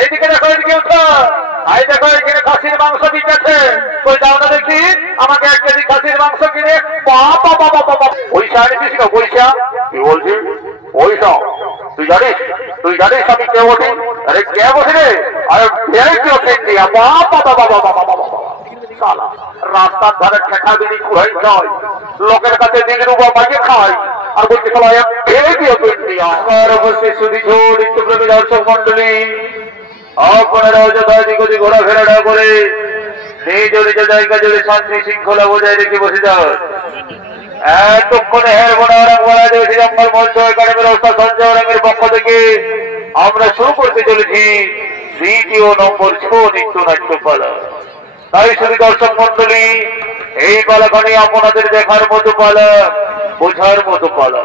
এইদিকে দেখো, এদিকে উঠো। আই দেখো, এখানে খাসির মাংস বিকেছে। কই দাও না দেখি আমাকে 1 কেজি খাসির মাংস কিনে। বাবা বাবা বাবা, পয়সা এনেছিস না? পয়সা কি বলছিস? পয়সা তুই জানিস? তুই জানিস আমি কে বসি? আরে কে বসি রে? আরে বাবা বাবা বাবা বাবা বাবা, রাস্তার ধারে ঠেকা বিড়ি কুড়াই খায়, লোকের কাছে দিন রুবা মাইকে খায়, আর বলতে দর্শক মন্ডলী আপনারা অযথা দিক ওদিক ঘোরাফেরা না করে নিজ নিজ জায়গা জুড়ে শান্তি শৃঙ্খলা বজায় রেখে বসে যান। এতক্ষণে জঙ্গল মঞ্চ একাডেমির অবস্থা সঞ্জয় রঙের পক্ষ থেকে আমরা শুরু করতে চলেছি 2য় নম্বর ছৌ নৃত্য নাট্য পালা। তাই শুধু দর্শক মন্ডলী, এই পালাখানি আপনাদের দেখার মতো পালা, বোঝার মতো পালা।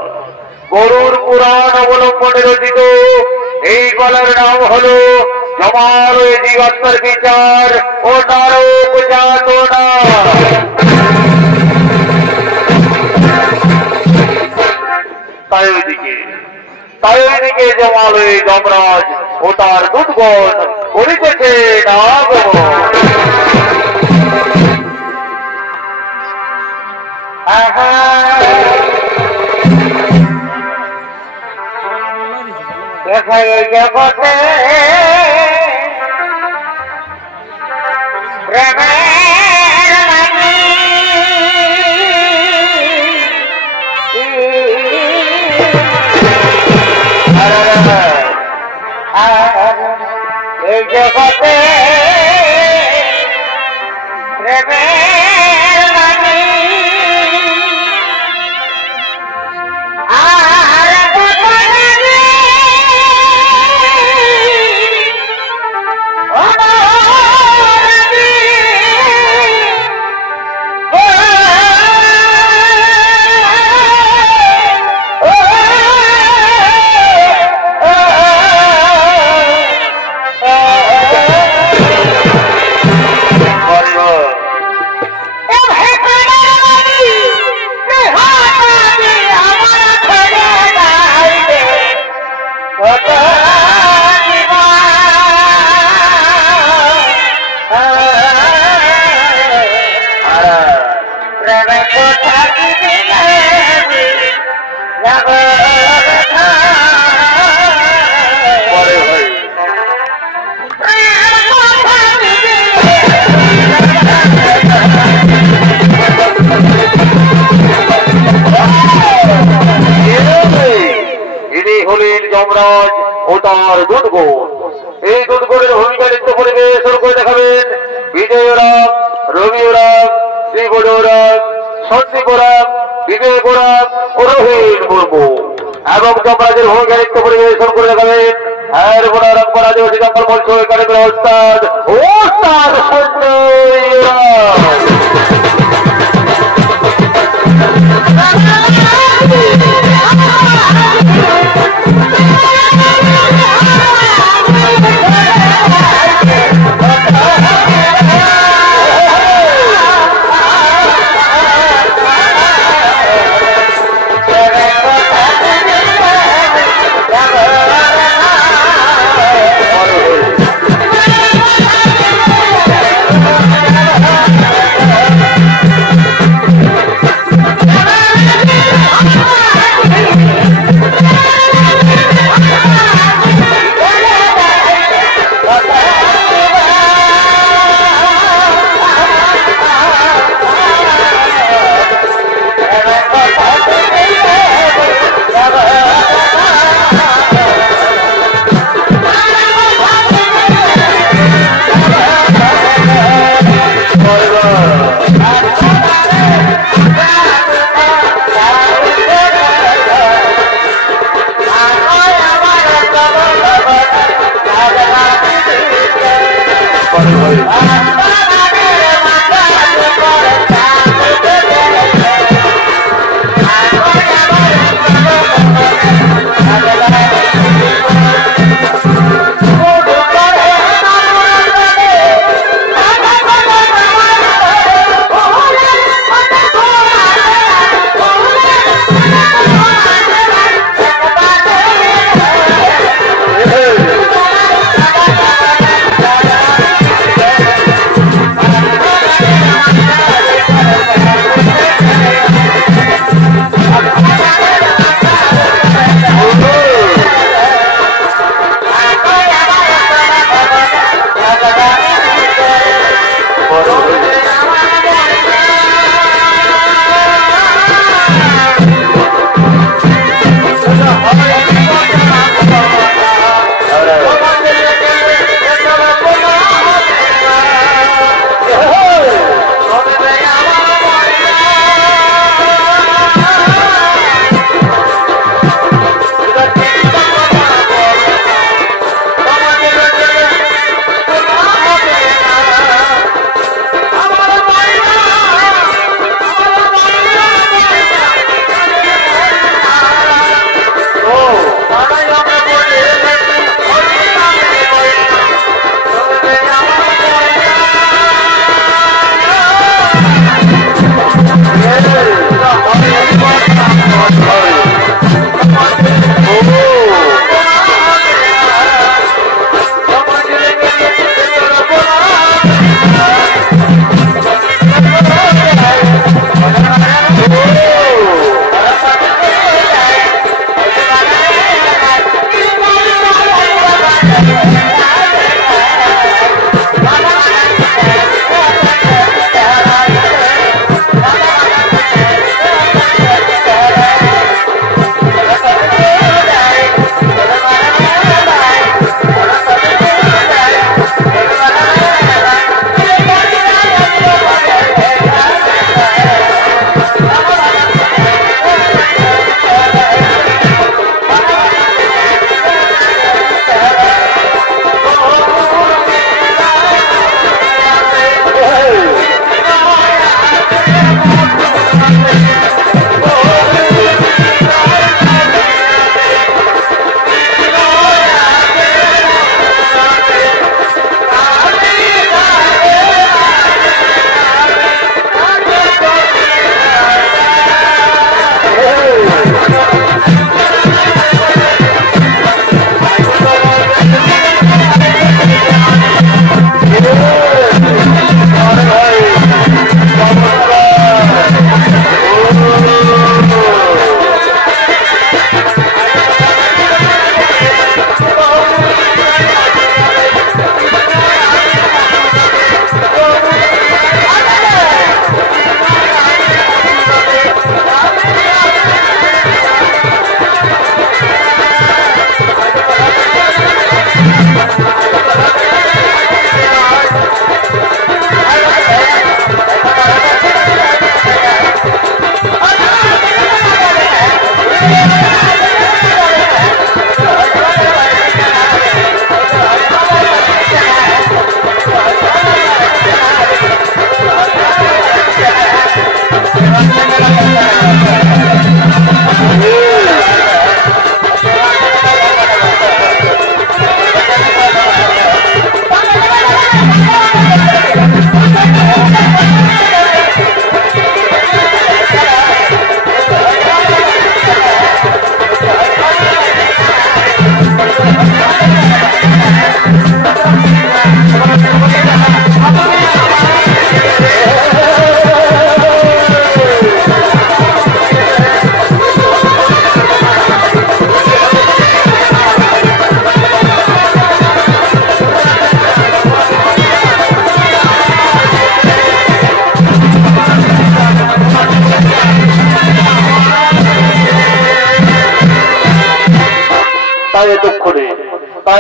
গরুর পুরাণ অবলম্বনে রচিত এই পালার নাম হলো জমাল জীবাত্মার বিচার ও নারক যাতনা। তাই ওইদিকে জমাল যমরাজ ও তার দূতগণ করিতেছে নাগমন। জগতে এই জগতে যমরাজ ও তার দূতগণ। এই দূতগণের ভূমিকা নৃত্য পরিবেশন করে দেখাবেন বিজয়রাম, রবিরাম, শ্রীবরাম, সন্দীপরাম, বিজয়রাম ও রোহিত মুর্মু। এবং যমরাজের ভূমিকা নৃত্য পরিবেশন করে দেখাবেন হ্যারবনারাম পরাজয় জঙ্গল মঞ্চ একাডেমির ওস্তাদ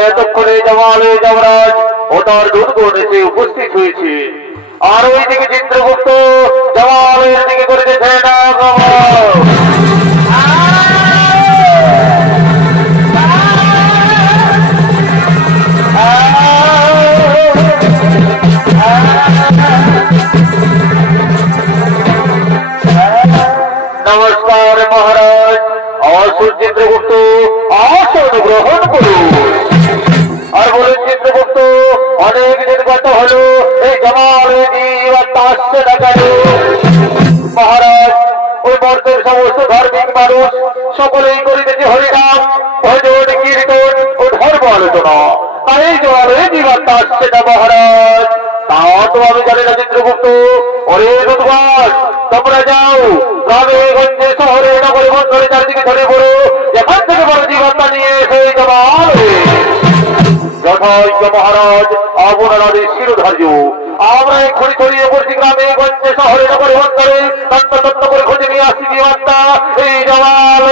এতক্ষণে জমালে যমরাজ ও তার দুর্গণ এসে উপস্থিত হয়েছে। আর ওইদিকে চিত্রগুপ্ত জমালের দিকে করিতেছে না নমস্কার মহারাজ। আসুন চিত্রগুপ্ত, আসন গ্রহণ করুন। আর বলুন চিত্রগুপ্ত, অনেক দিন গত হলো এই জমালের আসছে না কেন? মহারাজ, ওই মর্তের সমস্ত ধার্মিক মানুষ সকলেই করিতেছে হরিনাম, ভজন, কীর্তন ও ধর্ম আলোচনা। তাই জমালের জীবাত্মা আসছে না মহারাজ। তা তো আমি জানি না চিত্রগুপ্ত। ওরে দুর্বাস, তোমরা যাও গ্রামে গঞ্জে শহরে নগরে বন্দরে চারিদিকে ছড়িয়ে পড়ো, যেখান থেকে বড় জীবাত্মা নিয়ে এসে জমাল যথাজ্ঞ মহারাজ আপনাদের শিরোধার্য। আমরা এক্ষুনি ছড়িয়ে পড়ছি গ্রামে গঞ্জে শহরে নগরে বন্দরে, তত্ত্ব করে খুঁজে নিয়ে আসছি জীবাত্মা এই জমাল।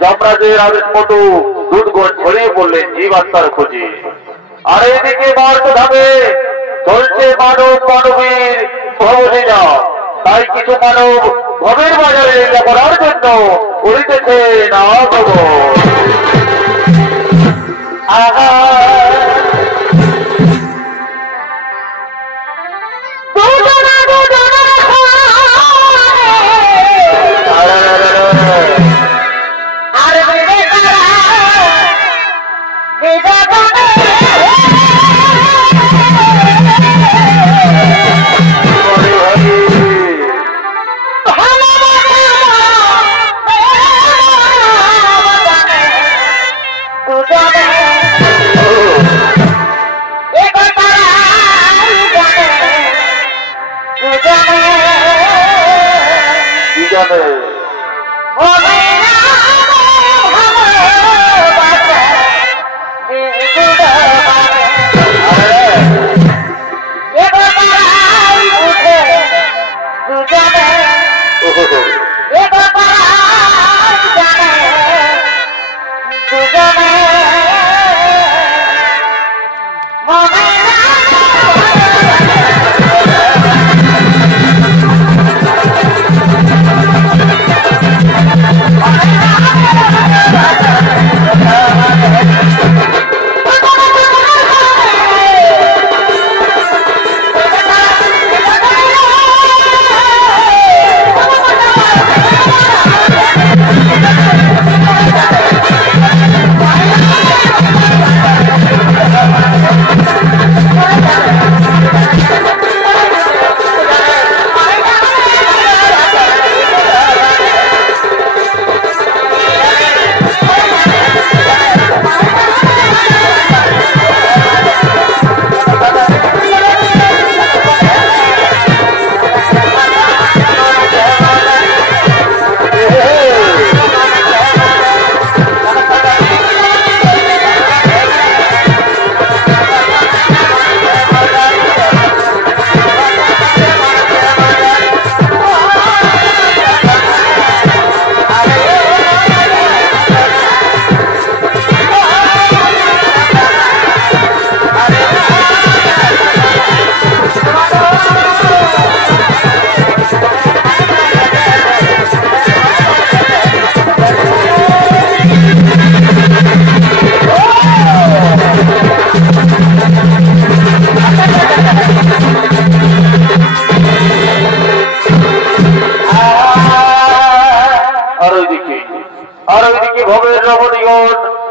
যমরাজের আদেশ মতো দুধগণ ছড়িয়ে পড়লেন জীবাত্মার খোঁজে। আর এইদিকে মার্গধামে চলছে মানব মানবীর ভবলীলা। তাই কিছু মানব ভবের বাজারে লীলা করার জন্য উড়িতেছে না ভব।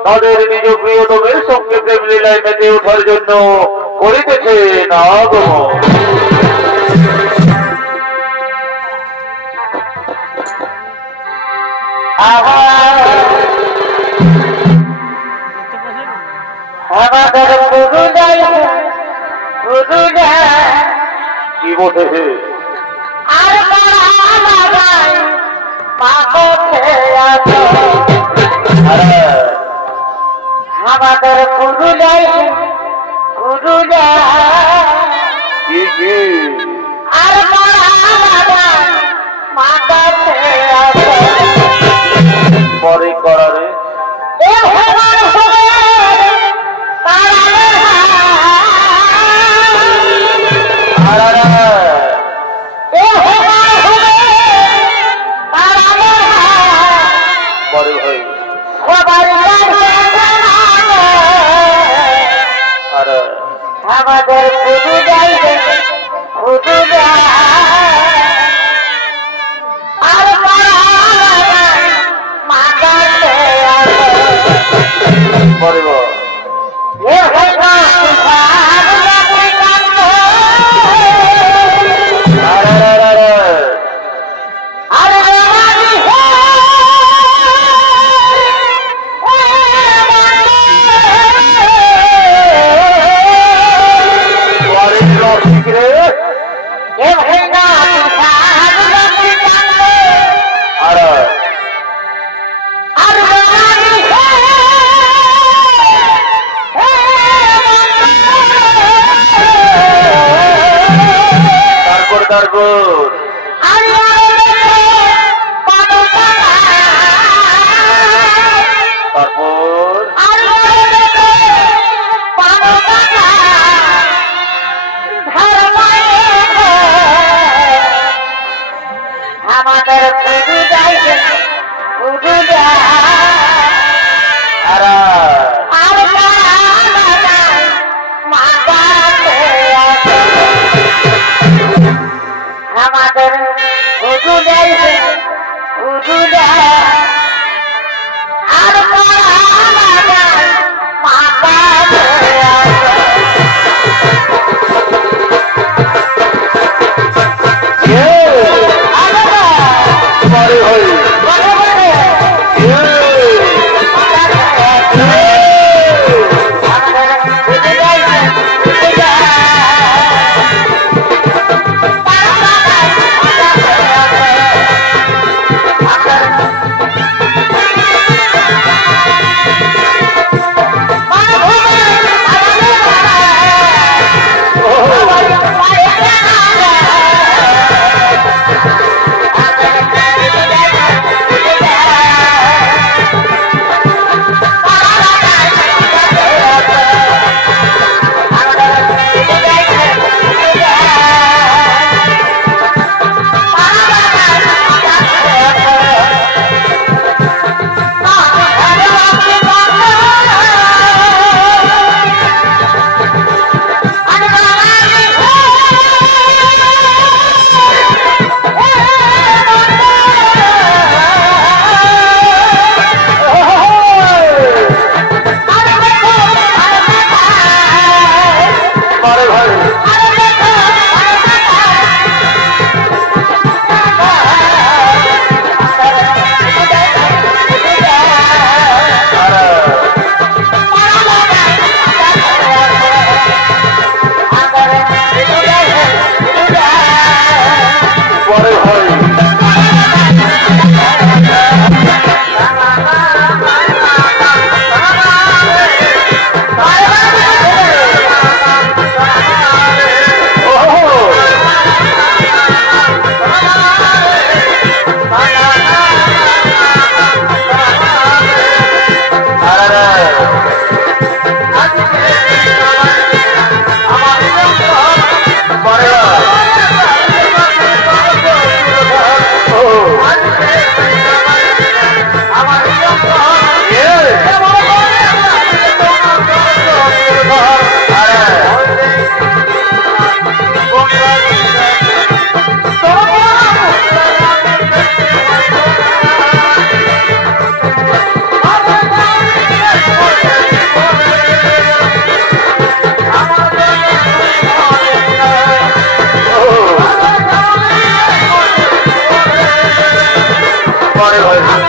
তাদের নিজ প্রিয়তমের সঙ্গে প্রেম লীলায় মেতে ওঠার জন্য করিতেছেন আগমন। কি বলতেছে আমাদের পুরুলাই পুরুলা আর পরে করারে আমাদের পুরুলাই পুরুলা আর বারে ভাই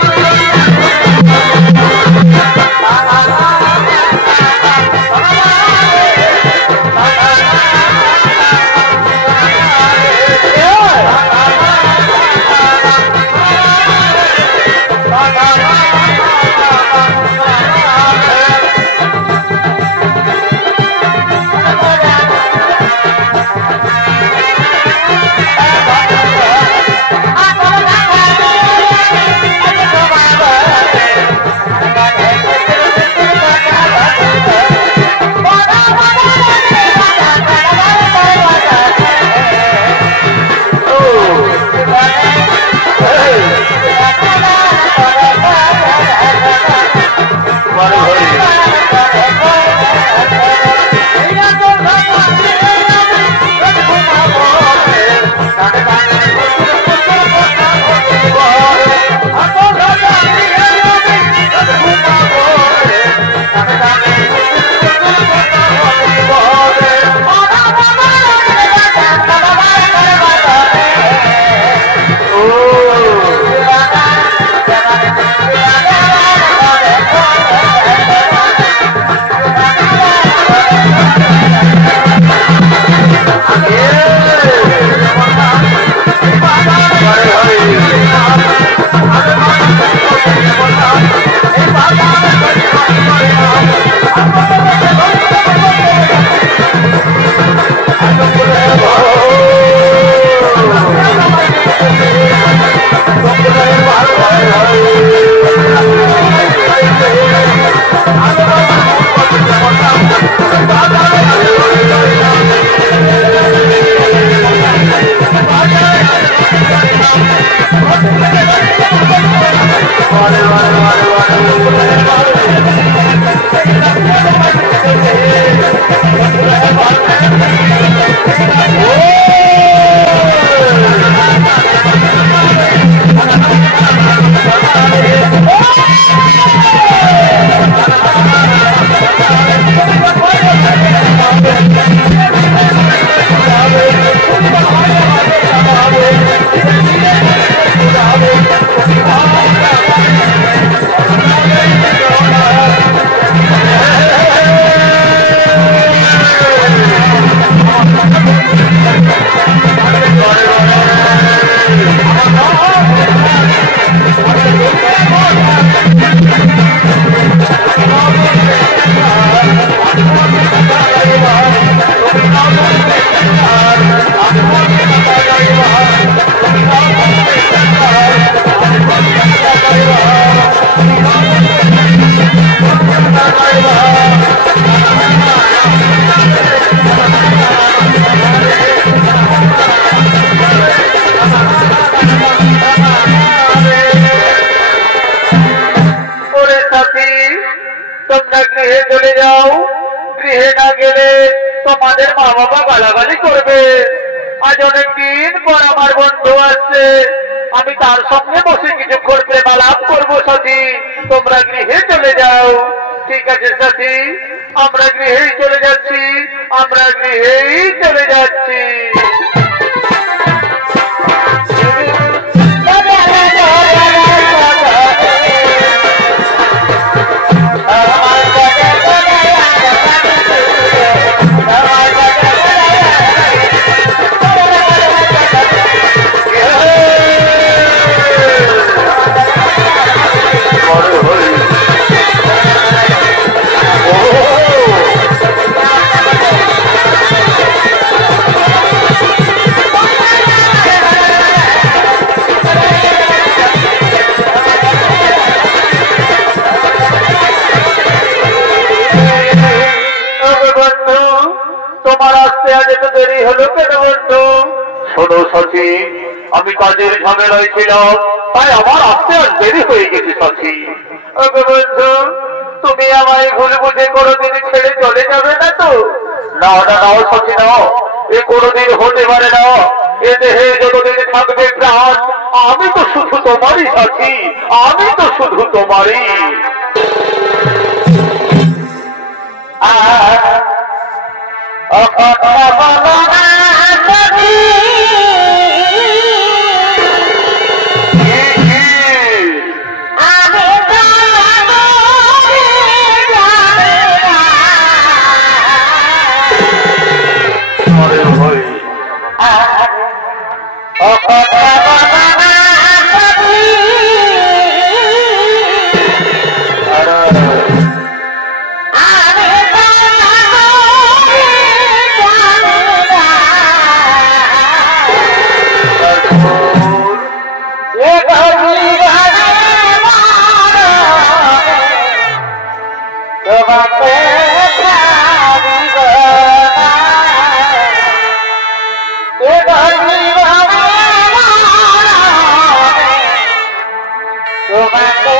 তোমাকে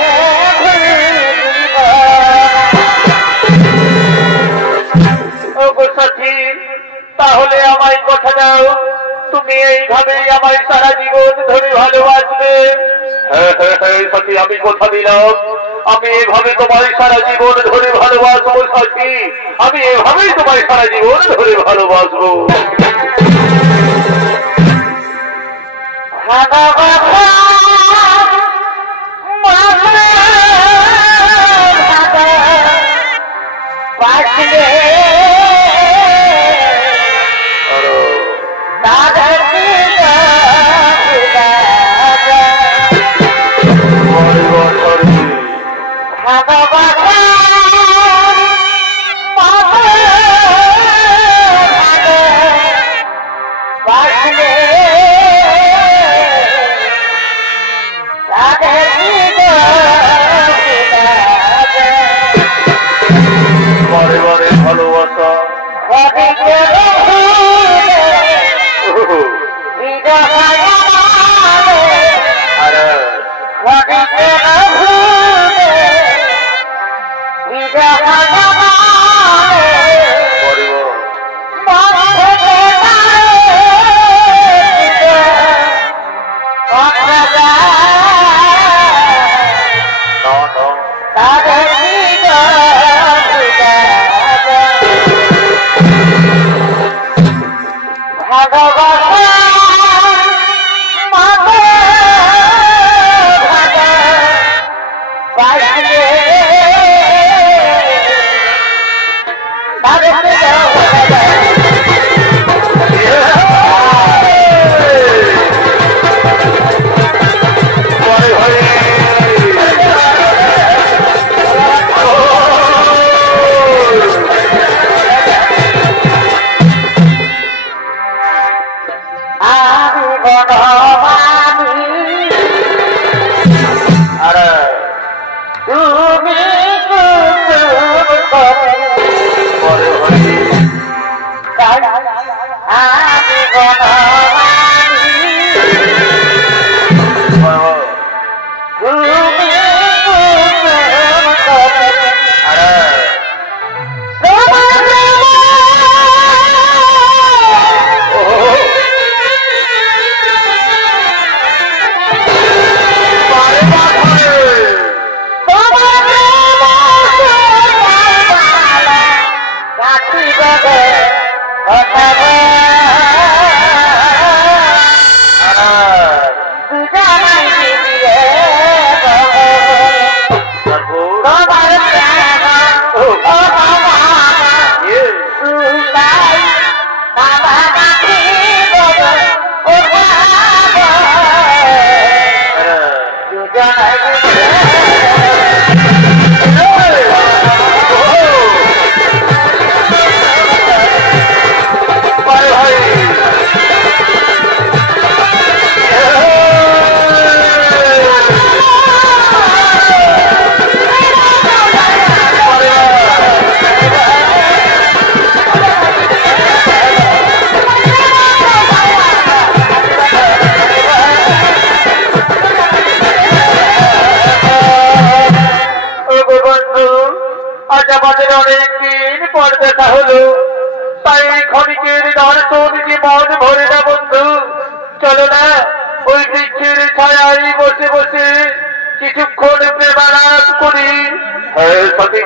ভুলিব ওগো সাথী, তাহলে আমায় কথা দাও, তুমি এইভাবেই আমায় সারা জীবন ধরে ভালোবাসবে। হ্যাঁ হ্যাঁ হ্যাঁ সাথী, আমি কথা দিলাম, আমি এভাবে তোমায় সারা জীবন ধরে ভালোবাসবো সাথী, আমি এভাবেই তোমায় সারা জীবন ধরে ভালোবাসবো। ভালোবাসা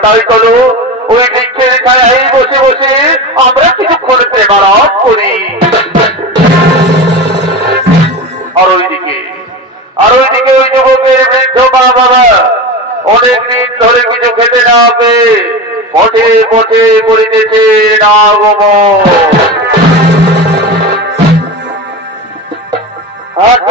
তাই চলো ওই বৃক্ষের ছায়ায় বসে বসে আমরা কিছুক্ষণ প্রেমালাপ করি। আর ওইদিকে ওই যুবকের বৃদ্ধ মা বাবা অনেকদিন ধরে কিছু খেতে না পেয়ে পথে পথে করিতেছে না গমন। Oh,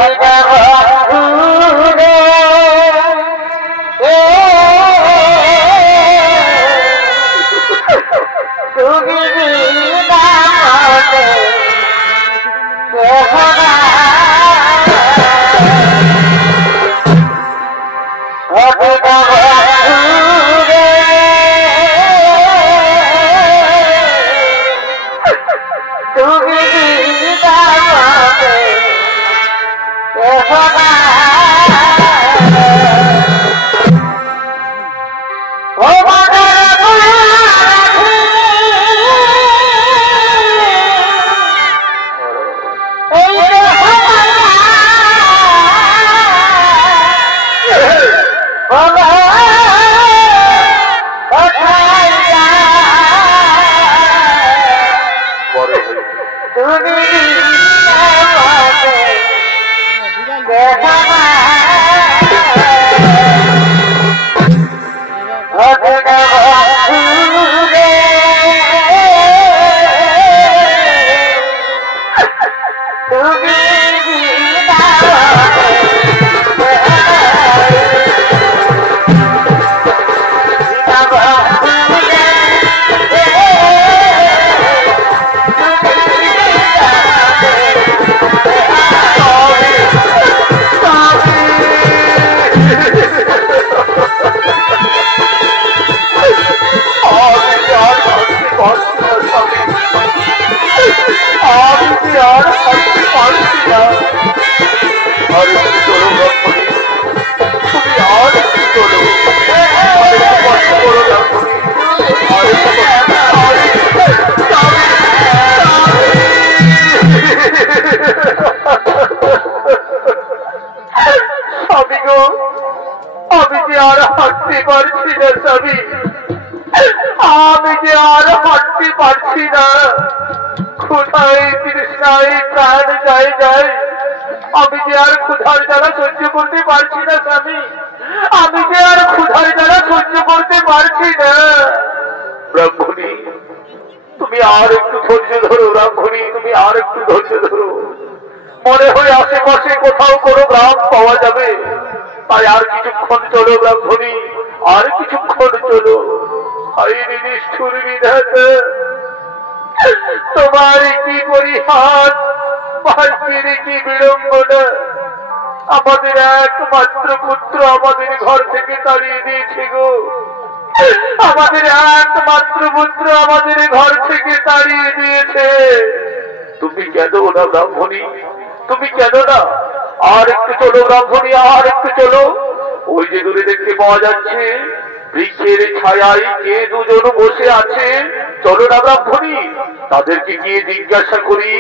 তাদেরকে গিয়ে জিজ্ঞাসা করি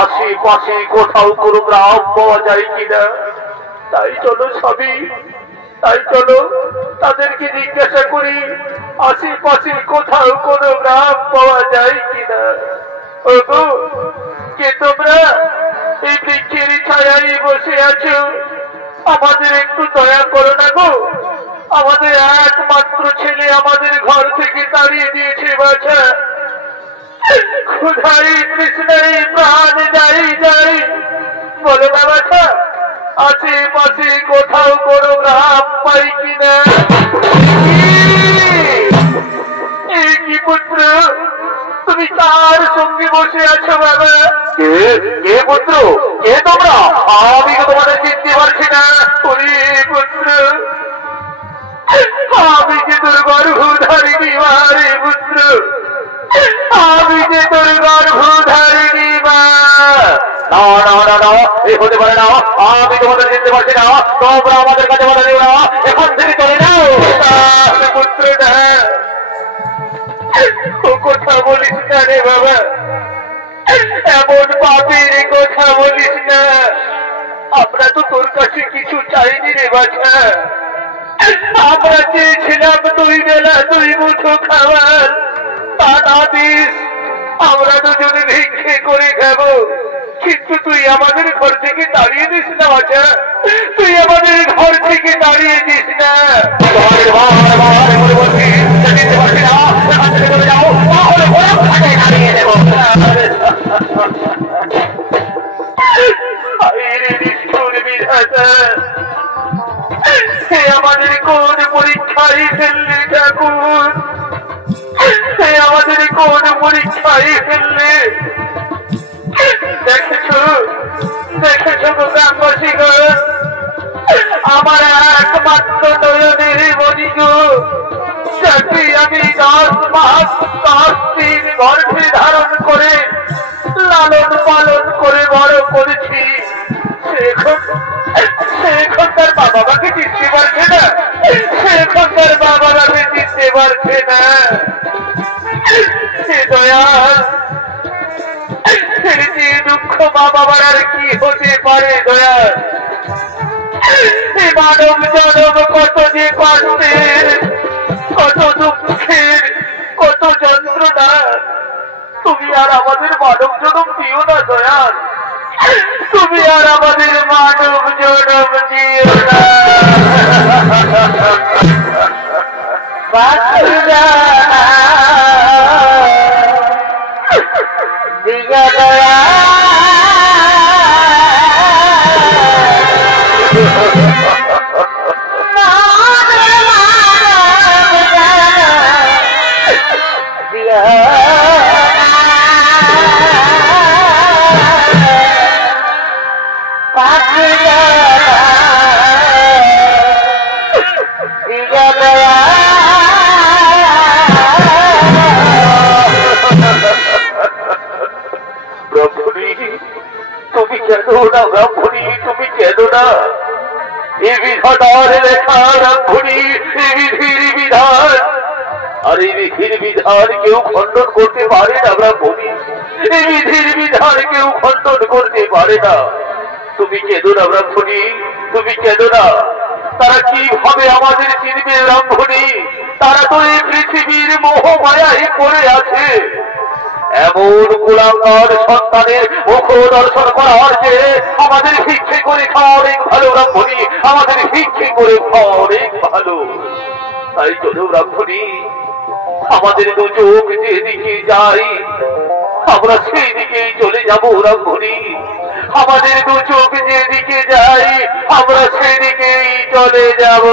আশেপাশে কোথাও কোনো গ্রাম পাওয়া যায় কিনা। তাই চলো সবই, তাই চলো তাদেরকে জিজ্ঞাসা করি আশেপাশে কোথাও কোনো গ্রাম পাওয়া যায় কিনা। ওগো কে তোমরা এই বৃক্ষের ছায়ায় বসে আছো, আমাদের একটু দয়া করো না গো। আমাদের একমাত্র ছেলে আমাদের ঘর থেকে তাড়িয়ে দিয়েছে বাছা। ক্ষুধাই তৃষ্ণাই প্রাণ যাই যাই, বলো না বাছা আশেপাশে কোথাও কোনো গ্রাম পাই কিনা। কি পুত্র তুমি কার সঙ্গে বসে আছো বাবা? কে পুত্র, কে তোমরা? আমি তো তোমাদের চিনতে পারছি না। ওরে পুত্র, আমি যে তোর গর্ভধারিণী মা রে পুত্র, আমি যে তোর গর্ভধারিণী মা। না না না না, এ হতে পারে না, আমি তোমাদের চিনতে পারছি না। তোমরা আমাদের কাছে বলে দিও না, এখন থেকে চলে যাও। পুত্র না, ও কথা বলিস না রে বাবা, এমন পাপের কথা বলিস না। আমরা তো তোর কাছে কিছু চাইনি রে বাছা। আমরা চেয়েছিলাম দুই বেলা দুই মুঠো খাবার, তা না দিস। আমরা দুজনে ভিক্ষে করে খাবো, কিন্তু তুই আমাদের ঘর থেকে তাড়িয়ে দিস না বাছা। তুই আমাদের ঘর থেকে তাড়িয়ে দিস না। আমাদের কোন পরীক্ষায় ফেললে ঠাকুর, আমাদের কোন পরীক্ষায় ফেললে। দেখেছো দেখেছো গ্রামবাসী গো, আমার একমাত্র নয়নের মণি গো, যাকে আমি 10 মাস 10 দিন গর্ভে ধারণ করে লালন পালন করে বড় করেছি, সে এখন তার মা বাবাকে চিনতে পারছে না। সে এখন তার মা বাবাকে চিনতে পারছে না। সে দয়াল, দুঃখ মা বাবার আর কি হতে পারে দয়াল। মানব জনম কত যে পাখি জানা দিগা দয়া তুমি কেঁদো না ব্রাহ্মণী, তুমি কেঁদো না। এ বিধাতার লেখা ব্রাহ্মণী, এ বিধির বিধান, আর এই বিধির বিধান কেউ খণ্ডন করতে পারে না ব্রাহ্মণী, এই বিধির বিধান কেউ খণ্ডন করতে পারে না। তুমি কেঁদো না ব্রাহ্মণী, তুমি কেঁদো না। তারা কিভাবে আমাদের চিনবে ব্রাহ্মণী? তারা তো এই পৃথিবীর মোহ মায়ায় পড়ে আছে। এমন কুলাঙ্গার সন্তানের মুখ দর্শন করার যে আমাদের ভিক্ষে করে খাওয়া অনেক ভালো ব্রাহ্মণী, আমাদের ভিক্ষে করে খাওয়া অনেক ভালো। তাই চলো ব্রাহ্মণী, আমাদের দু চোখ যেদিকে যাই আমরা সেই দিকেই চলে যাব ব্রাহ্মণী। আমাদের দু চোখ যেদিকে যাই আমরা সেই দিকেই চলে যাব।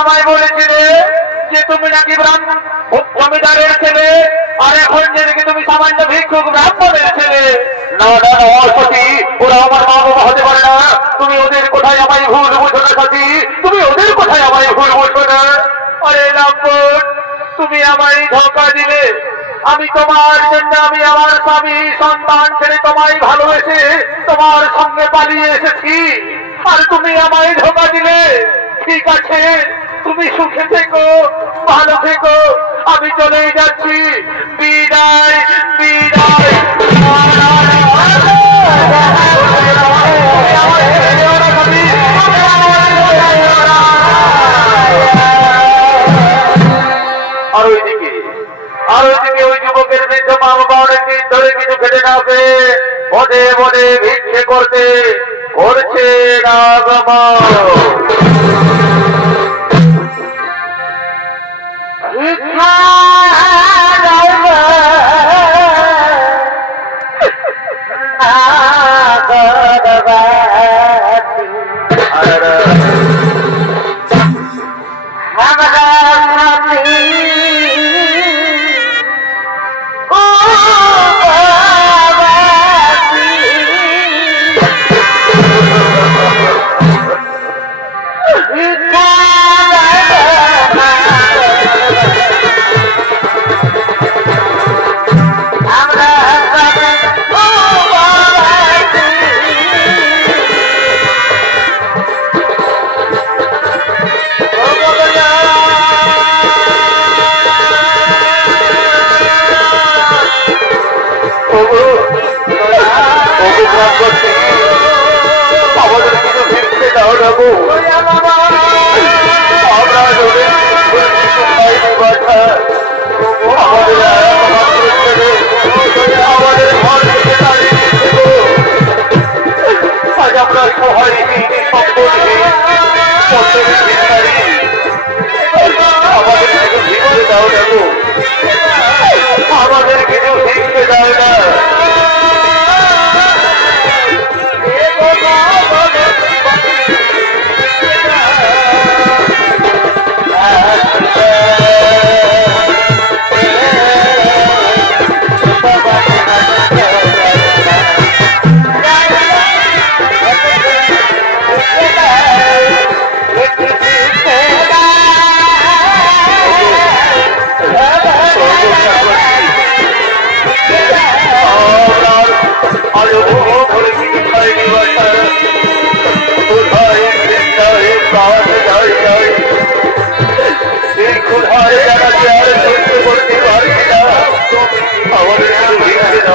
আমায় বলেছিলে যে তুমি নাকি জমিদারের ছেলে, আর এখন যেদিকে তুমি সামান্য ভিক্ষুক ব্রাহ্মণের ছেলে। না না না সতী, ওরা আমার মা বাবা হতে পারে না। তুমি ওদের কোথায় আমায় ভুল বুঝো না সতী, তুমি ওদের কোথায় আমায় ভুল বুঝো না। আরে লম্পট, তুমি আমায় ধোঁকা দিলে। আমি তোমার জন্য আমি আমার স্বামী সন্তান ছেড়ে তোমায় ভালোবেসে তোমার সঙ্গে পালিয়ে এসেছি, আর তুমি আমায় ধোঁকা দিলে। ঠিক আছে, তুমি সুখে থেকো, ভালো থেকো, আমি চলেই যাচ্ছি। বিদায় বিদায়। আর ওইদিকে ওই যুবকের বৃদ্ধ মা বাবা অনেকদিন ধরে কিছু খেতে না পেয়ে পদে পদে ভিক্ষে করছে না গমা। আমাদের কিছু শিখতে দাও না। আমাদের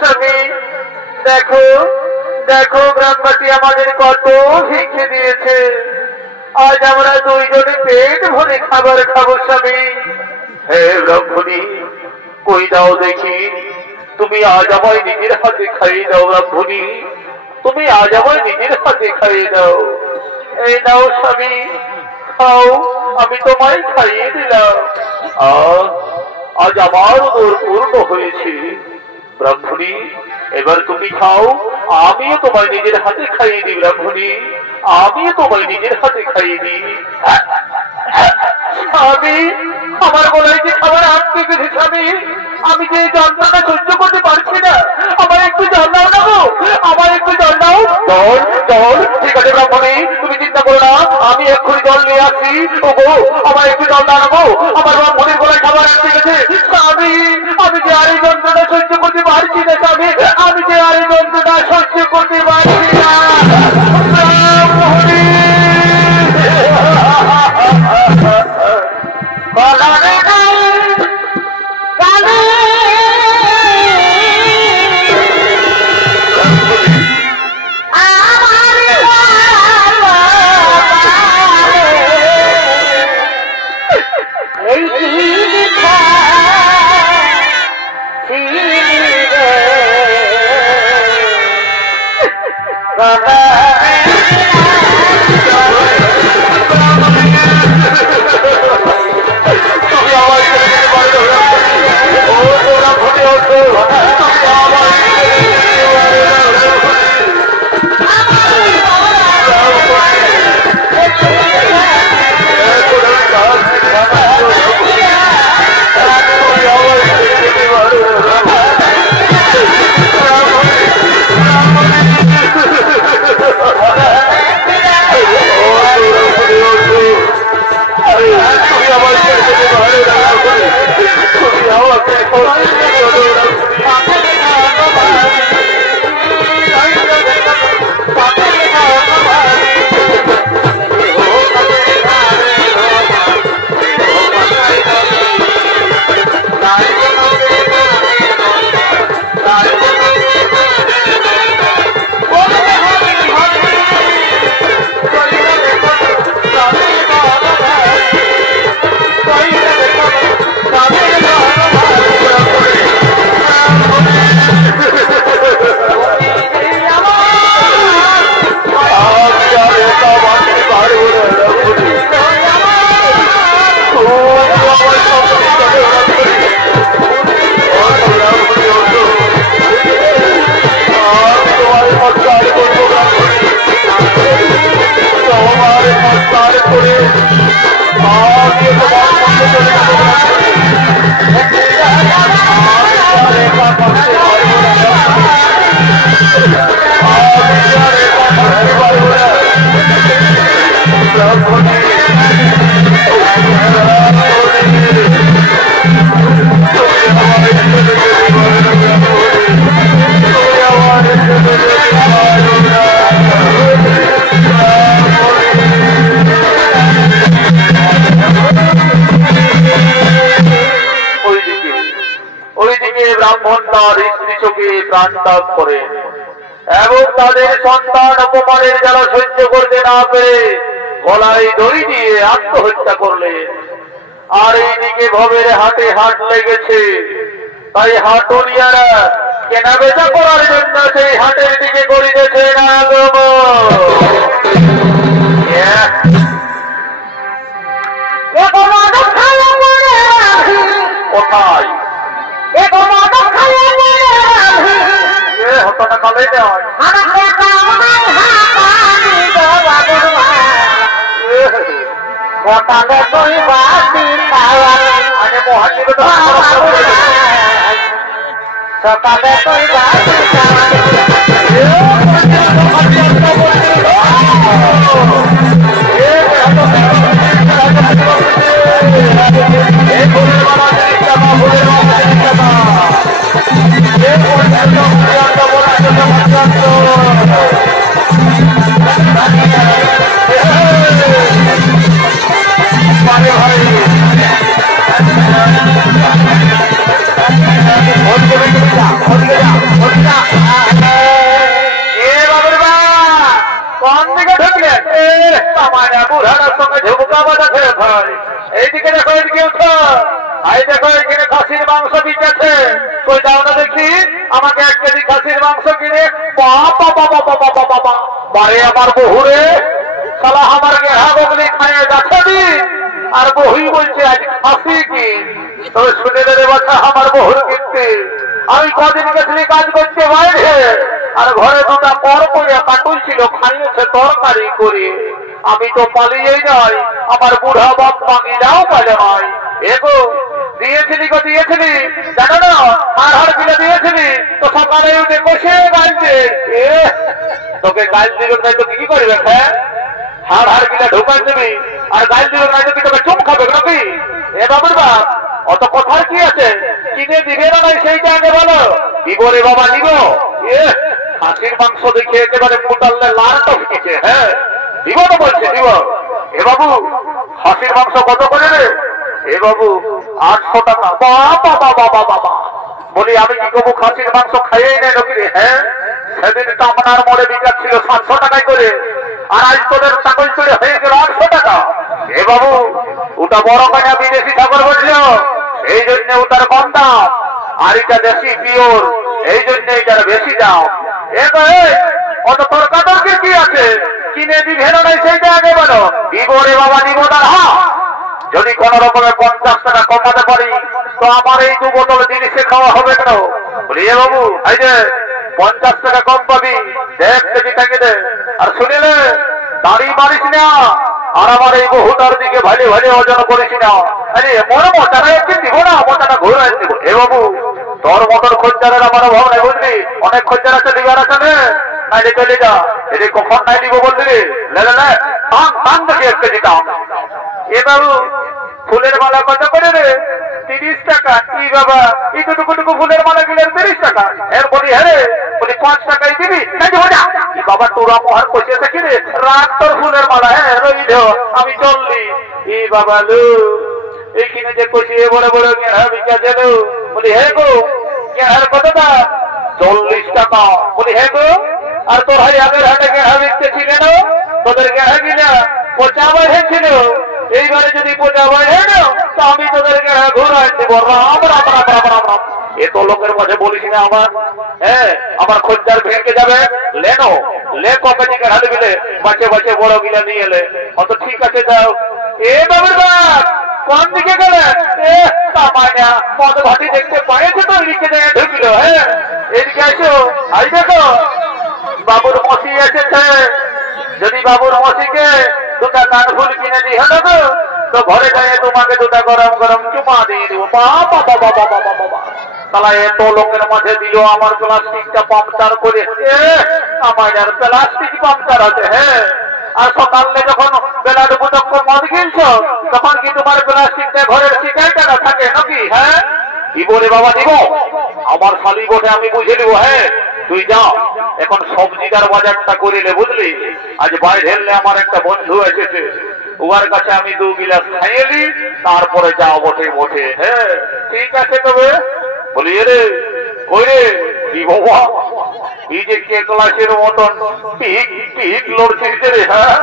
স্বামী দেখো দেখো গ্রামবাসী আমাদের কত ভিক্ষে দিয়েছে, আজ আমরা দুইজনে পেট ভরে খাবার খাবো স্বামী। হে ব্রাহ্মণী কই দাও দেখি, তুমি আজ আমায় নিজের হাতে খাইয়ে দাও ব্রাহ্মণী, তুমি আজ আমায় নিজের হাতে খাইয়ে দাও। এই নাও স্বামী খাও, আমি তোমায় খাইয়ে দিলাম। আজ আমার উদর পূর্ণ হয়েছে। ব্রাহ্মণী এবার তুমি খাও, আমিও তোমায় নিজের হাতে খাইয়ে দিই ব্রাহ্মণী, আমিও তোমায় নিজের হাতে খাইয়ে দিই। আমি আমার গলায় যে খাবার আটকে গেছে স্বামী, আমি যে যন্ত্রণা সহ্য করতে পারছি না, আমার একটু জল দাও না গো, আমার একটু জল দাও। জল জল ঠিক আছে ব্রাহ্মণী তুমি চিন্তা করো না, আমি এক্ষুনি জল নিয়ে আসছি। ও গো আমার একটু জল দাও না গো, আমার ব্রাহ্মণীর গলায় খাবার আটকে গেছে স্বামী, আমি যে আর এই যন্ত্রণা সহ্য করতে পারছি না স্বামী, আমি যে আর এই যন্ত্রণা সহ্য করতে পারছি না ব্রাহ্মণী। প্রাণত্যাগ করেন এবং তাদের সন্তান অপমানের জ্বালা সহ্য করতে না পেরে গলায় দড়ি দিয়ে আত্মহত্যা করলেন। আর এইদিকে ভবের হাটে হাট লেগেছে, তাই হাটুরিয়ারা কেনা বেচা করার জন্য সেই হাটের দিকে করিতেছে না কোথায় হতটা কালে নয় সকালে তুই বাসি আগে মহাজিব সকালে তুই বাসি ভাই কোন দিকে ঢুকলে আমার বুড়ার সঙ্গে ঝুমকা বাজাচ্ছে ভাই এইদিকে দেখো এদিকে উঠো এই দেখো এখানে খাসির মাংস বিকেছে কই যাও না দেখি আমাকে 1 কেজি খাসির মাংস কিনে বাবা বাবা বাবা বাবা বারে আমার বহুরে শালা আমার গেহা বগলি খাইয়ে যাচ্ছে দি আর বহুই বলছে আজ খাসি কি তবে শুনে রে বাচ্চা আমার বহুর কিনতে আমি কদিন গেছিলি কাজ করতে বাইরে আর ঘরে দুটা পর করে কাটুল ছিল খাইয়েছে তরকারি করে আমি তো পালিয়েই নাই আমার বুড়া বাপ মাগিনাও পালে নাই এগো দিয়েছিলি গো দিয়েছিলি জানো না আর হাড় কিনে দিয়েছিলি তো সকালে উঠে কষে গাইছে তোকে গাছ দিবে তাই তো কি করবে হ্যাঁ হাড় কিনে ঢোকাই দিবি আর গাছ দিবে তাই তো কি তোকে চুম খাবে নাকি এ বাবুর বাপ অত কথার কি আছে কিনে দিবে না নাই সেইটা আগে বলো দিব রে বাবা দিব খাসির মাংস দেখে একেবারে মোটাল্লে লালটা উঠেছে হ্যাঁ দিব তো বলছে দিব এ বাবু খাসির মাংস কত করে রে এ বাবু 800 টাকা বাবা বাবা বাবা বাবা বলি আমি কি কবু খাসির মাংস খাইয়ে নেই নাকি রে হ্যাঁ সেদিন তো আপনার মোড়ে বিকাশ ছিল 700 টাকায় করে আর আজ তোদের চাকল চুরি হয়ে গেল 800 টাকা এ বাবু ওটা বড় কানা বিদেশি ঠাকুর বলছিল এই জন্য ওটার কম দাম আর এটা দেশি পিওর এই জন্য এটার বেশি দাম অত তর্কাতর্কের কি আছে কিনে দিবে না নাই সেইটা আগে বলো দিব রে বাবা দিব না যদি কোন রকমের 50 টাকা কমাতে পারি তো আমার এই 2 বোতল জিনিসে খাওয়া হবে কেন বলি এ বাবু এই যে 50 টাকা কম পাবি দেখ দেখি টাকে দে আর শুনিলে দাড়ি মারিস না আর আমার এই বহুটার দিকে ভালো ভালো ওজন করিস না আরে মনে মোটাটা একদিন দিব না মোটাটা ঘুরে দিব এ বাবু তোর মতন খোঁজারের আমার অভাব নাই বুঝলি অনেক খোঁজার আছে দিবার আছে না নাইলে চলে যা এটি কখন নাই দিব বললি লে টান দেখি 1 কেজি দাম এ বাবু ফুলের মালা কত করে রে 30 টাকা কি বাবা এই টুকু ফুলের মালা কিনে 30 টাকা এরপরে হ্যাঁ বলি 5 টাকাই দিবি নাই দিব না কি বাবা তোরা মোহর কইছে কি রে রাত তোর ফুলের মালা হ্যাঁ রই দেও আমি চললি এ বাবা লো এইখানে যে কইছে বড় বড় গেহা বিকা দেলো বলি হ্যাঁ গো গেহার কত দাম 40 টাকা বলি হ্যাঁ গো আর তোর ভাই আগের হাটে গেহা বিকতে ছিল না তোদের গেহা কিনা 55 ছিল এইবারে যদি 55 না তো আমি তোদের গেহা ঘুরাই দেব রাম রাম রাম রাম রাম এত লোকের মাঝে বলিস না আমার হ্যাঁ আমার খোঁজার ভেঙে যাবে লেনো লে কপেটি গেহা দিলে বাঁচে বাঁচে বড় গিলা নিয়ে এলে অত ঠিক আছে দাও এ বাবুর বাপ কোন দিকে গেলে কামাইনা মদ ভাটি দেখতে পাইছে তো লিখে দিয়ে ঢুকল হ্যাঁ এদিকে আসো আই দেখো বাবুর মসি এসেছে যদি বাবুর মসিকে 2টা কানফুল কিনে দিই হলো তো ঘরে গিয়ে তোমাকে 2টা গরম গরম চুমা দিয়ে দেবো বাবা বাবা বাবা বাবা তাহলে এত লোকের মাঝে দিল আমার প্লাস্টিকটা পাংচার করে আমার আর প্লাস্টিক পাংচার আছে হ্যাঁ আর সকালে যখন বেলা দুপুরক্ষ মদ কিনছো তখন কি তোমার প্লাস্টিকটা ঘরের শিকাইটা না থাকে নাকি হ্যাঁ দিব রে বাবা দিব আমার শালি বটে আমি বুঝে নিব হ্যাঁ তুই যা এখন সবজিটার বাজারটা করিলে বুঝলি আজ বাইরে হেললে আমার একটা বন্ধু এসেছে ওর কাছে আমি 2 গিলাস খাইয়েলি তারপরে যাও বটে বটে হ্যাঁ ঠিক আছে তবে বলি রে কই রে কি বাবা এই যে কে ক্লাসের মতন ঠিক ঠিক লড়ছিস রে হ্যাঁ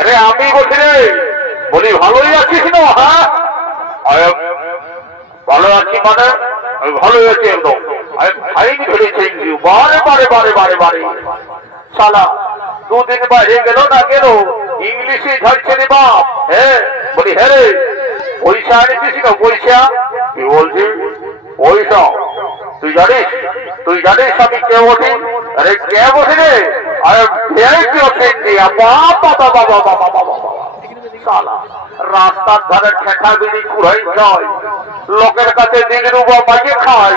আরে আমি বলছি রে বলি ভালোই আছিস না হ্যাঁ ভালো আছি মানে আমি ভালোই আছি একদম খাইনি ফেলেছি বারে বারে বারে বারে বারে শালা 2 দিন বাইরে গেল না গেল ইংলিশে ঝাড়ছে রে বাপ হ্যাঁ বলি হ্যাঁ রে পয়সা আনিছিস না পয়সা কি বলছি পয়সা তুই জানিস আমি কে বসি আরে কে বসি রে আরে ভিআইপি অফিস দিয়া বাবা বাবা বাবা বাবা বাবা শালা রাস্তার ধারে ঠেকা বিড়ি কুড়াই খায় লোকের কাছে দিন রুবা মাইয়ে খায়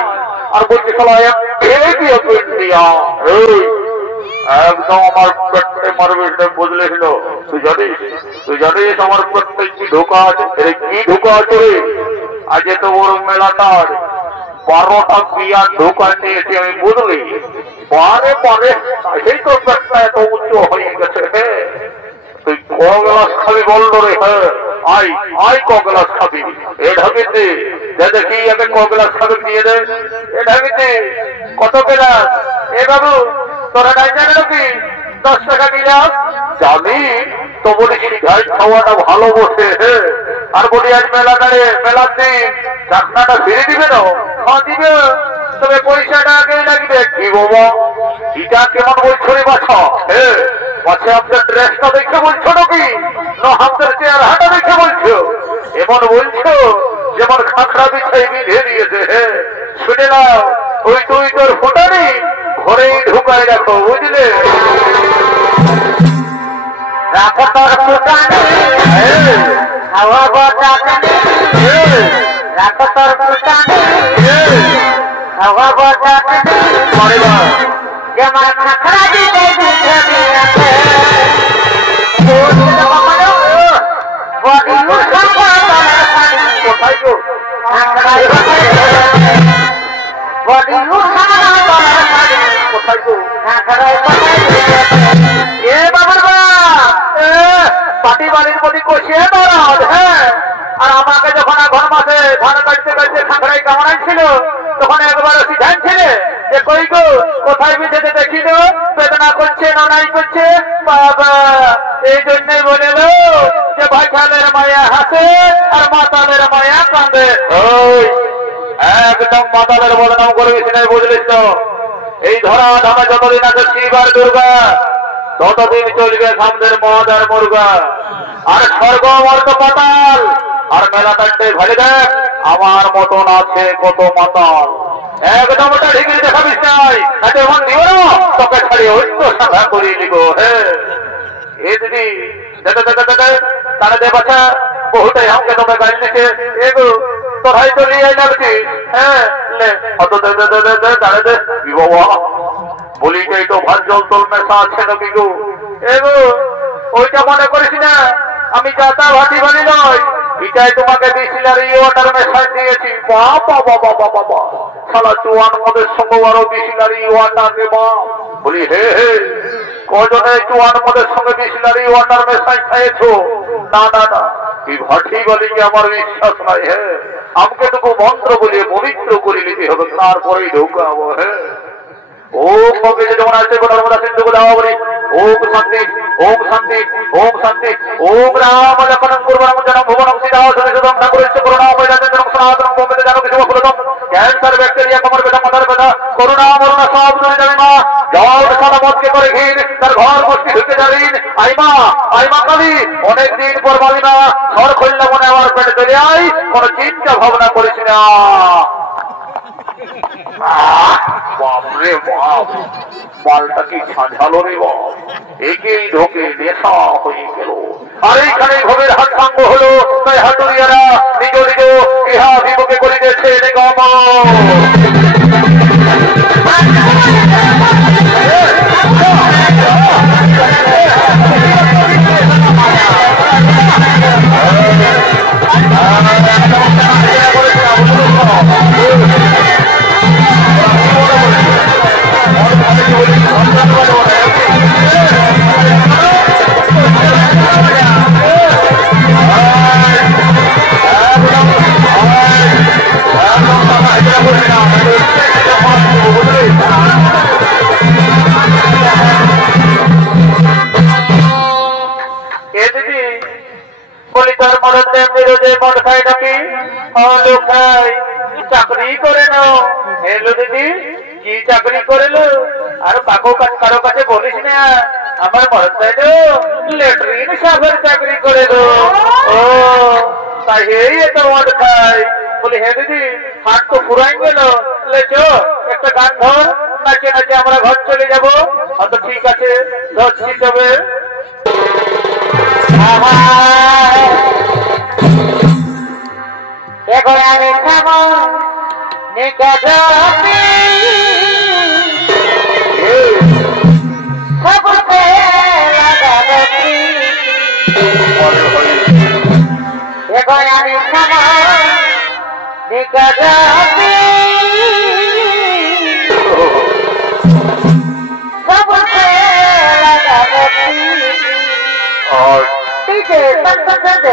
আর বলছি শালা ভিআইপি অফিস দিয়া একদম আমার পেটে মারবে বুঝলে ছিল তুই জানিস আমার প্রত্যেক কি ঢোকা আছে কি ঢোকা আছে রে আজ তো বড় মেলাটার 12টা বিয়ার ঢোকা নিয়েছি আমি বুঝলি বারে বারে সেই তো পেটটা এত উচ্চ হয়ে গেছে তুই ক গ্লাস খাবি বললো রে? হ্যাঁ আই আই ক গ্লাস খাবি? এ ঢাকিতে যে দেখি আগে ক গ্লাস খাবি দিয়ে দে। এ ঢাকিতে কত গ্লাস? এ বাবু তোরা নাই জানো কি 10 টাকা গিলাস? জানি তো বলি শিখাই খাওয়াটা ভালো বসে। আর বলি আজ মেলা দাঁড়ে মেলার দিন চাকনাটা ফিরে দিবে না? হ্যাঁ দিবে, তবে পয়সাটা আগে লাগবে। কি বাবা এটা কেমন বলছো রে বাছা? হ্যাঁ পাছে আপনার ড্রেসটা দেখে বলছো নাকি না আপনার চেহারাটা দেখে বলছো? এমন বলছো যেমন খাঁকড়া বিছাই বিঁধে দিয়েছে। হ্যাঁ শুনে নাও, ওই তুই তোর ফুটানি ঘরেই ঢুকাই রাখো, বুঝলে? রাখো তোর ফুটানি খাওয়াবো চাটনি, রাখো তোর ফুটানি খাওয়াবো চাটনি, যেমন খাখরা দিতে দুধে দিয়েছে বডি উঠাবো কোথায় গো? বডি উঠাবো কোথায় গো? এ বাবার পাটি বাড়ির প্রতি কষিয়ে দাঁড়াও। হ্যাঁ আর আমাকে যখন ঘর মাসে ধান কাটতে কাটতে খাঁকড়াই কেমন ছিল তখন একবার সিদ্ধান্ছিলে যে কই গো কোথায় বিধেতে দেখি তো বেদনা করছে না নাই করছে। বাবা এই জন্যই বলে যে ভাইখালের মায়া হাসে আর মাতালের মায়া কাঁদে। ওই একদম মাতালের বদনাম করবি সেটাই বুঝলিস তো? এই ধরা ধামে যতদিন আছে শিবার দুর্গা ততদিন চলবে সামনের মদ আর মুরগা আর স্বর্গ মর্ত পাতাল। আর মেলা কাটতে ভালো দেখ আমার মতন আছে কত মাতাল। একদম ওটা ঢিগিয়ে দেখাবিস নাই, এখন দিও না তোকে ছাড়িয়ে অন্য সাধা করিয়ে নিব। হ্যাঁ এ দিদি দাদা দাদা দাদা তারা দে বাচ্চা বহুটাই আমাকে তোমার গাড়ি দিচ্ছে। এগো তোর হয়তো নিয়ে যাচ্ছি। হ্যাঁ অত তারা দে বাবা বলি যে তো ভাত জল তোল মেশা আছে নাকি গো? এগো ওইটা মনে করিস না আমি যাতা ভাটি বানি নয়, এটাই তোমাকে বিসিলারি ওয়াটার মেশাই দিয়েছি। বাবা বাবা বাবা বাবা শালা জোয়ান মদের সঙ্গে আরো বিসিলারি ওয়াটার দেবা। বলি হে হে কজনে জোয়ান মদের সঙ্গে বিসিলারি ওয়াটার মেশাই খাইছো? না না না এই ভাটি বলি যে আমার বিশ্বাস নাই। হ্যাঁ আমাকে তোকে মন্ত্র বলিয়ে পবিত্র করে নিতে হবে তারপরেই ঢুকাবো। হ্যাঁ ওম ভগে যেমন আছে নর্মদা সিন্ধু গোদাবরী ওম শান্তি ওম শান্তি ওম শান্তি ওম রাম লক্ষ্মণং কুর্বণং জনম ভুবনং সীতাং সদম ঠাকুরস্য করুণাময় রাজেন্দ্রং সনাতনং বোম্বেতে জানো কিছু ফুলতম ক্যান্সার ব্যাকটেরিয়া কোমর ব্যথা মাথার ব্যথা করুণা মরুণা সব দূরে যাবে মা। জল সাদা মদকে করে ঘিন তার ঘর বস্তি ঢুকে যাবেন। আইমা আইমা কালী অনেকদিন পর বালি না ঘর খুললে মনে আমার পেটে চলে আই, কোনো চিন্তা ভাবনা করিস না। বাপরে বাপ মালটা কি ঝাঁঝালো রে বাপ, একেই ঢোকে নেশা হয়ে গেল। আর এইখানে ভোগের হাত সাঙ্গ হলো, তাই হাটুরিয়ারা নিজ নিজ ইহা বিমুখে করিতেছে নিগম। চাকরি করে নাও। হেলো দিদি কি চাকরি করেলো? আর কাকো কারো কাছে বলিস না আমার মরদ চাইলো লেট্রিন সাফের চাকরি করেলো। ও তাই এই এত মদ খাই। বলি হ্যাঁ দিদি হাট তো পুরাই গেল, চো একটা গান ধর, নাচে নাচে আমরা ঘর চলে যাবো। হয়তো ঠিক আছে ধরছি তবে। এগোড়ারে খাবো নিকাজে সবতে লাগাবে এগোড়ারে খাবো নিকাজে সবতে লাগাবে নিজে সন্তান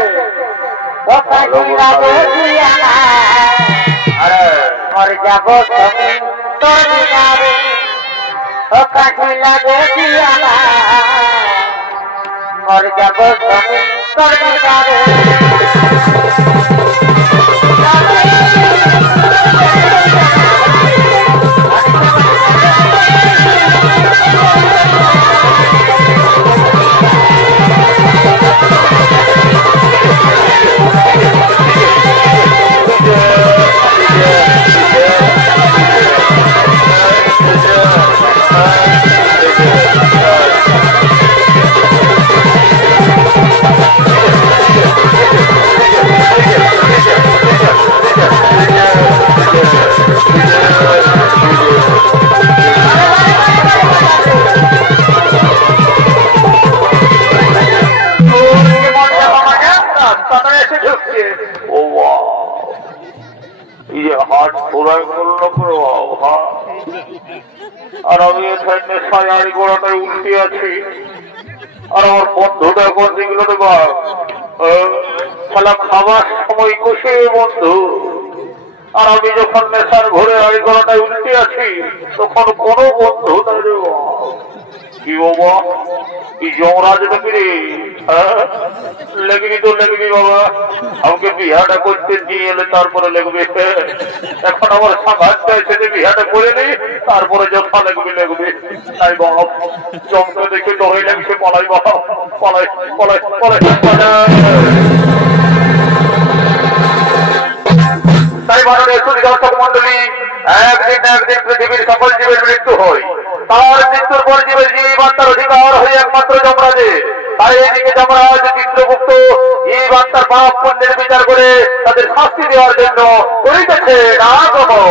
ও কাজী লাগে জিয়ানা আরে মর যাব তুমি তোর বিনারে ও কাজী লাগে জিয়ানা মর যাব তুমি তোর বিনারে আর আমি এখানে সায়ারি গোড়াটায় উল্টে আছি আর আমার বন্ধুটা বন্ধুগুলো দেবো খাবার সময় কষে বন্ধু আর আমি যখন নেশার ঘরে আড়ি গোড়াটায় উল্টে আছি তখন কোনো বন্ধু না দেব কি বাবা কি যমরাজ নাকি রে লেগবি তো লেগবি বাবা আমাকে বিহাটা করতে দিয়ে এলে তারপরে লেগবে এখন আমার সাংঘাতটা এসে বিহাটা করে নি তারপরে যথা লেগবি লেগবে তাই বাপ জমকে দেখে ডরে লাগছে পলাই বাপ পলাই পলাই পলাই তাই মাননীয় সুধী দর্শক মন্ডলী একদিন না একদিন পৃথিবীর সকল জীবের মৃত্যু হয় তার মৃত্যুর পর জীবের জীবাত্মার অধিকার হয়ে একমাত্র যমরাজে তাই এদিকে যমরাজ চিত্রগুপ্ত জীবাত্মার পাপ পুণ্যের বিচার করে তাদের শাস্তি দেওয়ার জন্য করিতেছে আগমন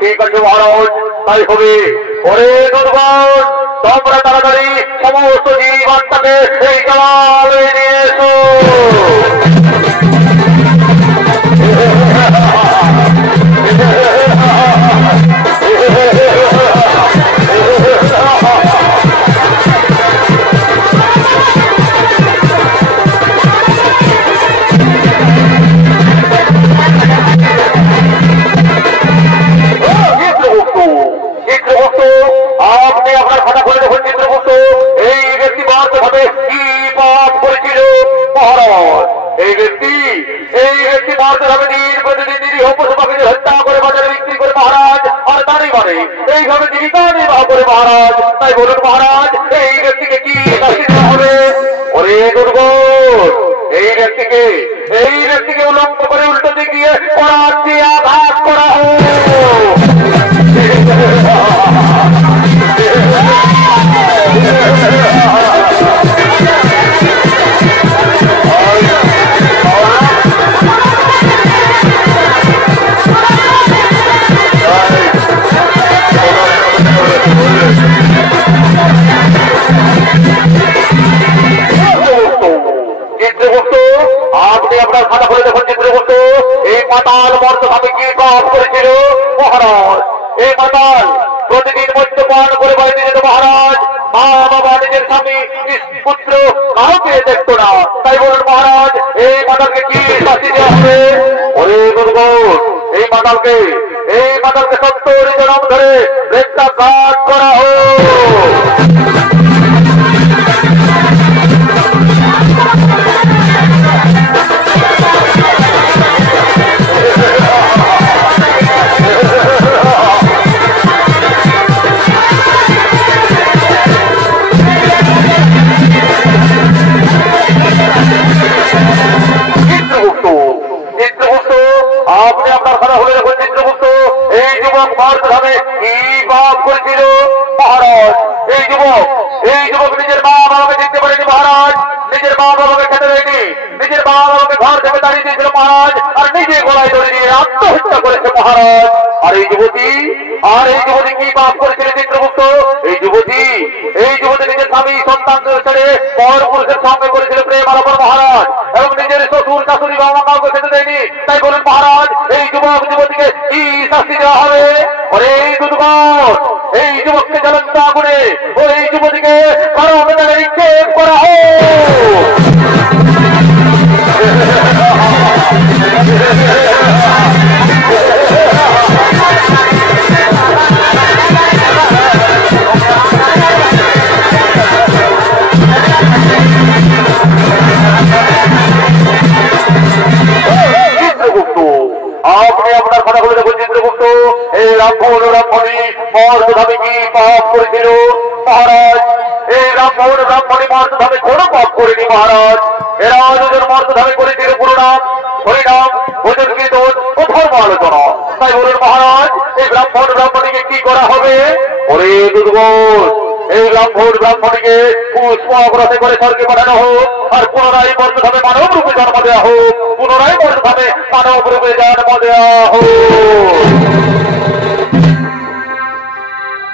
ঠিক আছে মহারাজ তাই হবে ওরে দুর্গণ তোমরা তাড়াতাড়ি সমস্ত জীবাত্মাকে সেই জল নিয়ে এসো আপনি আপনার কথা বলে দেখুন চিত্রগুপ্ত এই ব্যক্তি বাস্তবে কি পাপ করেছিল মহারাজ এই ব্যক্তি বাস্তবে দিন প্রতিদিন নিরীহ পশু পাখিদের হত্যা করে বাজারে বিক্রি করে মহারাজ আর তারই মানে এইভাবে জীবিকা নির্বাহ করে মহারাজ তাই বলুন মহারাজ এই ব্যক্তিকে কি শাস্তি দেওয়া হবে ওরে দুর্গণ এই ব্যক্তিকে উলঙ্গ করে উল্টো দিক দিয়ে করার দিয়ে আঘাত করা হোক চিত্রগুপ্ত আপনি আপনার খাতা খুলে দেখুন চিত্রগুপ্ত এই মাতাল মর্তভাবে কি পাপ করেছিল মহারাজ এই মাতাল প্রতিদিন মদ্যপান করে বাড়িতে যেত মহারাজ মা বাবা নিজের স্বামী পুত্র কাউকে দেখতো না তাই বলুন মহারাজ এই মাতালকে কি শাস্তি দেওয়া হবে ওরে দুর্গণ এই মাতালকে 70 জনম ধরে গ্রেপ্তার করা হোক বাবাকে ঘর থেকে তাড়িয়ে দিয়েছিল মহারাজ, আর নিজে গলায় দড়ি দিয়ে আত্মহত্যা করেছে মহারাজ। আর এই যুবতী কি পাপ করেছিল চিত্রগুপ্ত? এই যুবতী নিজের স্বামী সন্তান ছেড়ে পর পুরুষের সঙ্গে করেছিল প্রেম আলাপন মহারাজ, এবং নিজের শ্বশুর শাশুড়ি বাবা কাউকে খেতে দেয়নি। তাই বলেন মহারাজ, এই যুবতীকে কি শাস্তি দেওয়া হবে? ওরে এই দুর্গণ, এই যুবককে জ্বলন্ত আগুনে ও এই যুবতীকে গরম মেটালে নিক্ষেপ করা হোক। আপনি আপনার কথা বলে দেখুন চিত্রগুপ্ত, এই রামমোহন ব্রাহ্মণী মর্তধামে কি পাপ করেছিল মহারাজ? এই রামমোহন ব্রাহ্মণী মর্তধামে কোনো পাপ করেনি মহারাজ। এরা দুজন মর্তধামে করেছিল পুরোনাম হরিনাম ভোজন কীর্তন ও ধর্ম আলোচনা। তাই বলুন মহারাজ, এই ব্রাহ্মণ ব্রাহ্মণীকে কি করা হবে? ওরে দুর্গোষ, এই ব্রাহ্মণীকে পুষ্প অগ্রসে করে স্বর্গে পাঠানো হোক, আর পুনরায় মর্তধামে মানব রূপে জন্ম দেওয়া হোক, পুনরায় মর্তধামে মানব রূপে জন্ম দেওয়া হোক।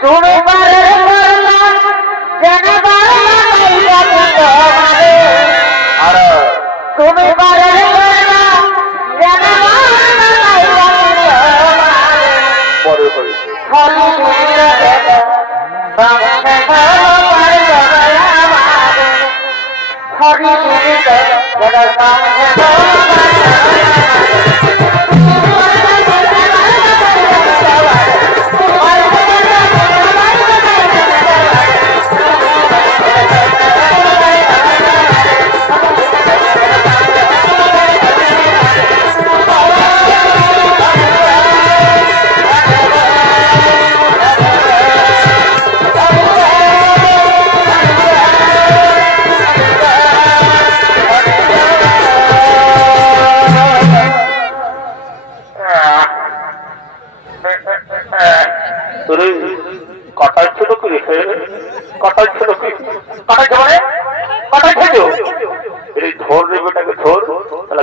তুমি পারে আর তুমি পারে পরে পরে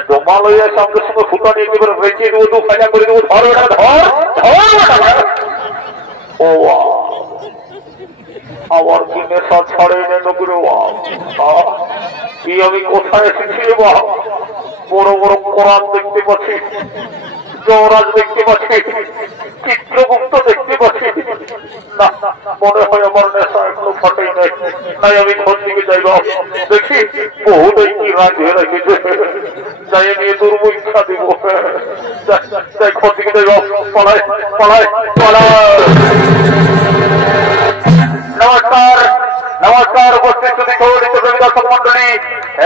জমা লইয়া সঙ্গে সঙ্গে ফুটা নিয়ে একেবারে বেঁচে দেবো, দু খাজা করে দেবো। ধর বেটা ধর ধর। ও আমার কি নেশা ছাড়ে নকুরে কি আমি কোথায় এসেছি? বড় বড় কোরআন দেখতে পাচ্ছি, যমরাজ দেখতে পাচ্ছি, চিত্রগুপ্ত দেখতে পাচ্ছি। না, মনে হয় আমার নেশা এখনো ফাটেই নাই। তাই আমি ঘর দিকে যাইব, দেখি বহুটাই কি রাগ হয়ে রেখেছে, যাই নিয়ে দুর্ব ইচ্ছা দিব। যাই ঘর দিকে যাইব, পড়ায় পড়ায় পড়ায়। নমস্কার নমস্কার, উপস্থিত দর্শক মন্ডলী,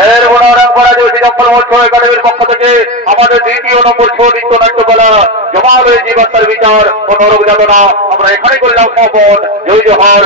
এর মনোরম করা যে জম্পল মঞ্চ একাডেমির পক্ষ থেকে আমাদের দ্বিতীয় নম্বর ছৌ নৃত্য নাট্যকলা জমাল জীবনের বিচার ও নরক যাতনা আমরা এখানে করলাম সমাপন। জয় জোহার।